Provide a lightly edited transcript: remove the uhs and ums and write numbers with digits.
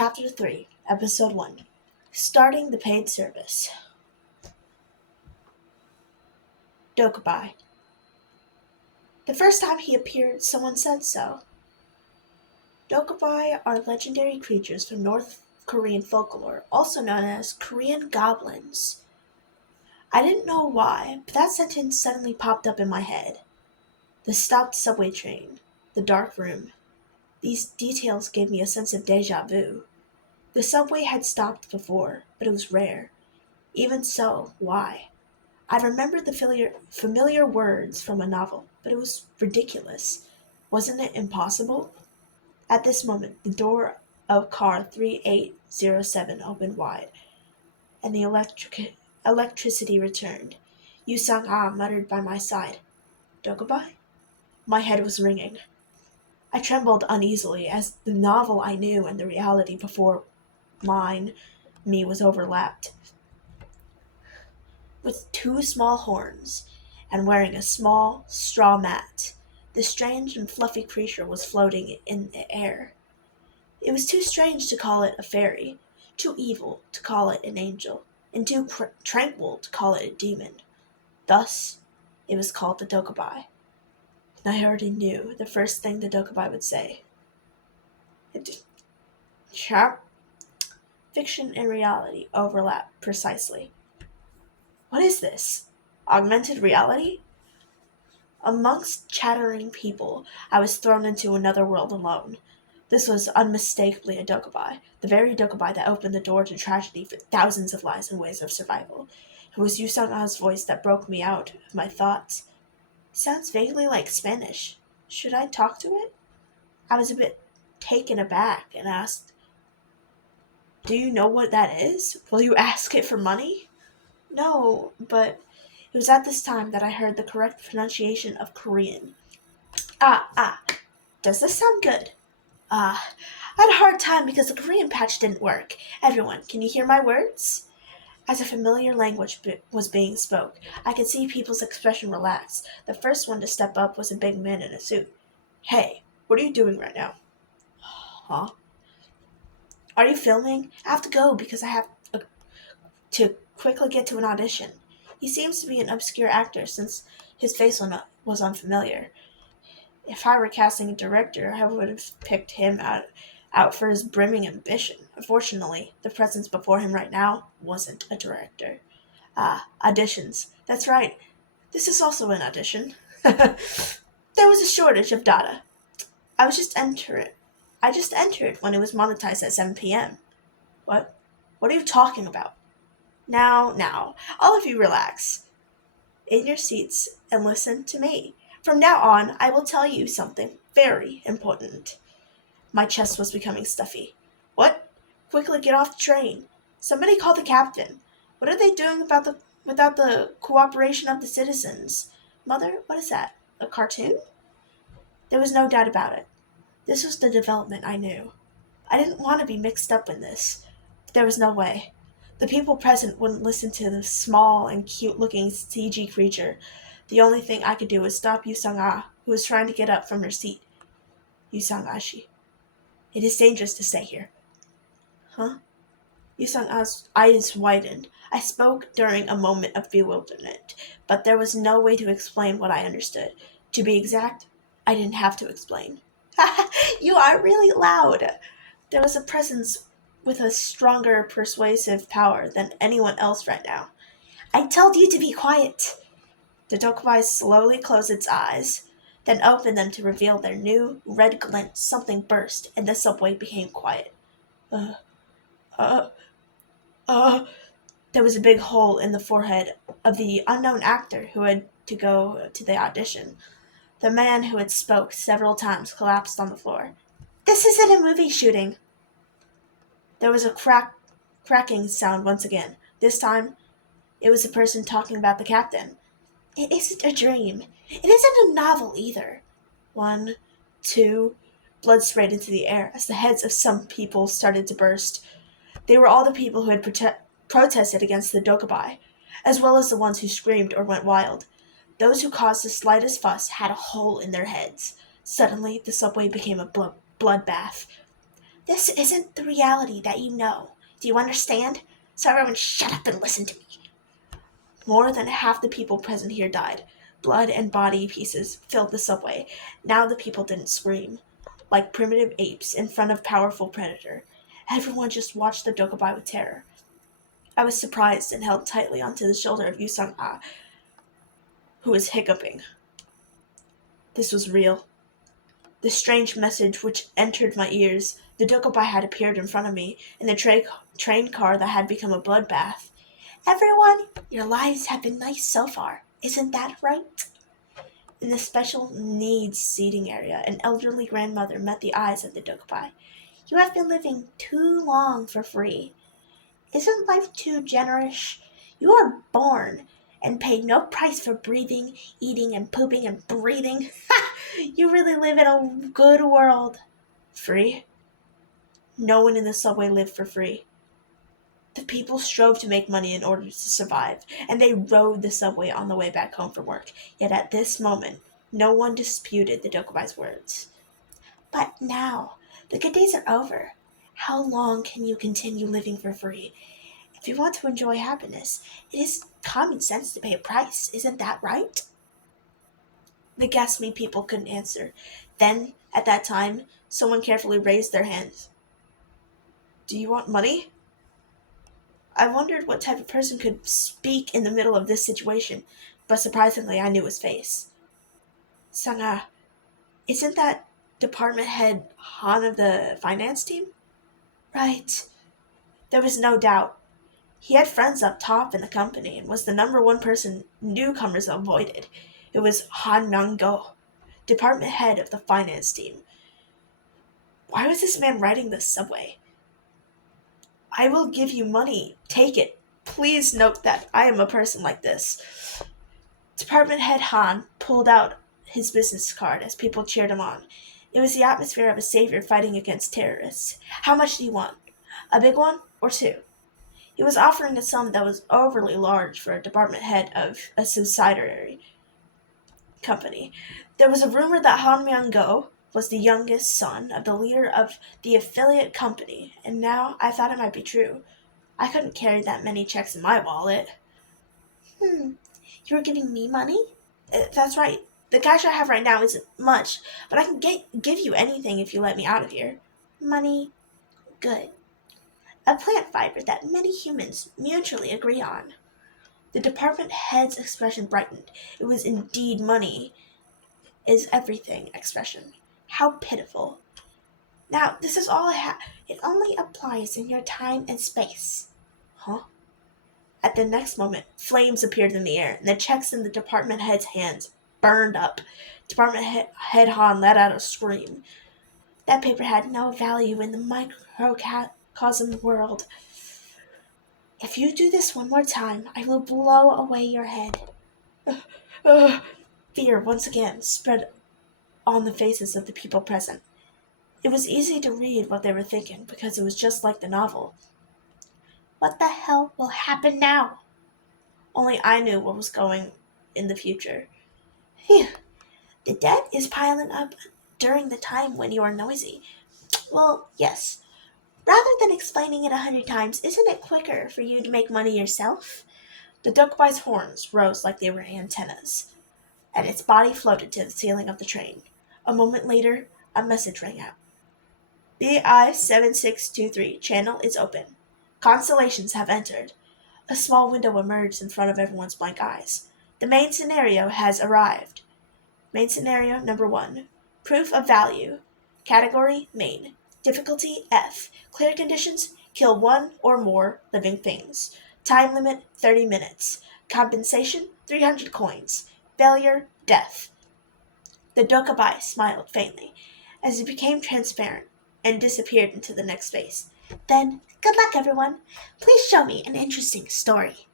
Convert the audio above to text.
Chapter 3, Episode 1, Starting the Paid Service. Dokubai. The first time he appeared, someone said so. Dokubai are legendary creatures from North Korean folklore, also known as Korean goblins. I didn't know why, but that sentence suddenly popped up in my head. The stopped subway train, the dark room. These details gave me a sense of déjà vu. The subway had stopped before, but it was rare. Even so, why? I remembered the familiar words from a novel, but it was ridiculous. Wasn't it impossible? At this moment, the door of car 3807 opened wide, and the electricity returned. Yu Sang-ah muttered by my side, "Dokubai?" My head was ringing. I trembled uneasily as the novel I knew and the reality before me was overlapped. With two small horns, and wearing a small straw mat, the strange and fluffy creature was floating in the air. It was too strange to call it a fairy, too evil to call it an angel, and too tranquil to call it a demon. Thus, it was called the Dokubai. And I already knew the first thing the Dokubai would say. Chap. Fiction and reality overlap precisely. What is this? Augmented reality? Amongst chattering people, I was thrown into another world alone. This was unmistakably a Dokubai, the very Dokubai that opened the door to tragedy for thousands of lives and ways of survival. It was Yu Sang-a's voice that broke me out of my thoughts. Sounds vaguely like Spanish. Should I talk to it? I was a bit taken aback and asked, "Do you know what that is? Will you ask it for money?" No, but it was at this time that I heard the correct pronunciation of Korean. Ah. Does this sound good? I had a hard time because the Korean patch didn't work. Everyone, can you hear my words? As a familiar language was being spoke, I could see people's expression relax. The first one to step up was a big man in a suit. "Hey, what are you doing right now?" "Huh? Are you filming? I have to go because I have to quickly get to an audition." He seems to be an obscure actor since his face was unfamiliar. If I were casting a director, I would have picked him out for his brimming ambition. Unfortunately, the presence before him right now wasn't a director. Auditions. That's right. This is also an audition. There was a shortage of data. I just entered when it was monetized at 7 p.m. What? What are you talking about? Now, all of you relax in your seats and listen to me. From now on, I will tell you something very important. My chest was becoming stuffy. What? Quickly get off the train. Somebody call the captain. What are they doing without the cooperation of the citizens? Mother, what is that? A cartoon? There was no doubt about it. This was the development I knew. I didn't want to be mixed up in this, but there was no way. The people present wouldn't listen to the small and cute-looking CG creature. The only thing I could do was stop Yu Sang-ah, who was trying to get up from her seat. Yu Sang-ashi. It is dangerous to stay here. Huh? Yu Sang-a's eyes widened. I spoke during a moment of bewilderment, but there was no way to explain what I understood. To be exact, I didn't have to explain. You are really loud. There was a presence with a stronger persuasive power than anyone else right now. I told you to be quiet. The Dokubai slowly closed its eyes, then opened them to reveal their new red glint. Something burst, and the subway became quiet. There was a big hole in the forehead of the unknown actor who had to go to the audition. The man who had spoke several times collapsed on the floor. This isn't a movie shooting. There was a cracking sound once again. This time, it was a person talking about the captain. It isn't a dream. It isn't a novel either. 1, 2, blood sprayed into the air as the heads of some people started to burst. They were all the people who had protested against the Dokubai, as well as the ones who screamed or went wild. Those who caused the slightest fuss had a hole in their heads. Suddenly, the subway became a bloodbath. This isn't the reality that you know. Do you understand? So everyone shut up and listen to me. More than half the people present here died. Blood and body pieces filled the subway. Now the people didn't scream, like primitive apes in front of powerful predator. Everyone just watched the Dokubai with terror. I was surprised and held tightly onto the shoulder of Yusung-ah, who was hiccuping. This was real. The strange message which entered my ears. The Dokubai had appeared in front of me, in the train car that had become a bloodbath. Everyone, your lives have been nice so far. Isn't that right? In the special needs seating area, an elderly grandmother met the eyes of the Dokubai. You have been living too long for free. Isn't life too generous? You are born and paid no price for breathing, eating, and pooping and breathing. You really live in a good world. Free? No one in the subway lived for free. The people strove to make money in order to survive, and they rode the subway on the way back home from work. Yet at this moment, no one disputed the Dokubai's words. But now, the good days are over. How long can you continue living for free? If you want to enjoy happiness, it is common sense to pay a price. Isn't that right? The Gasme people couldn't answer. Then, at that time, someone carefully raised their hands. Do you want money? I wondered what type of person could speak in the middle of this situation, but surprisingly I knew his face. Sanga, isn't that department head Han of the finance team? Right. There was no doubt. He had friends up top in the company and was the number one person newcomers avoided. It was Han Myung-go, department head of the finance team. Why was this man riding the subway? I will give you money. Take it. Please note that I am a person like this. Department head Han pulled out his business card as people cheered him on. It was the atmosphere of a savior fighting against terrorists. How much do you want? A big one or two? He was offering a sum that was overly large for a department head of a subsidiary company. There was a rumor that Han Myung-go was the youngest son of the leader of the affiliate company, and now I thought it might be true. I couldn't carry that many checks in my wallet. You're giving me money? That's right. The cash I have right now isn't much, but I can give you anything if you let me out of here. Money? Good. A plant fiber that many humans mutually agree on. The department head's expression brightened. It was indeed money is everything expression. How pitiful. Now, this is all I have. It only applies in your time and space. Huh? At the next moment, flames appeared in the air, and the checks in the department head's hands burned up. Department head Han let out a scream. That paper had no value in the microcosm world. If you do this one more time, I will blow away your head. Fear once again spread on the faces of the people present. It was easy to read what they were thinking because it was just like the novel. What the hell will happen now? Only I knew what was going in the future. Phew. The debt is piling up during the time when you are noisy. Well, yes. Rather than explaining it 100 times, isn't it quicker for you to make money yourself? The Dokubai's horns rose like they were antennas, and its body floated to the ceiling of the train. A moment later, a message rang out. BI-7623 channel is open. Constellations have entered. A small window emerged in front of everyone's blank eyes. The main scenario has arrived. Main scenario number 1. Proof of value. Category main. Difficulty F. Clear conditions. Kill one or more living things. Time limit 30 minutes. Compensation 300 coins. Failure death. The Dokubai smiled faintly as it became transparent and disappeared into the next space. Then, good luck everyone. Please show me an interesting story.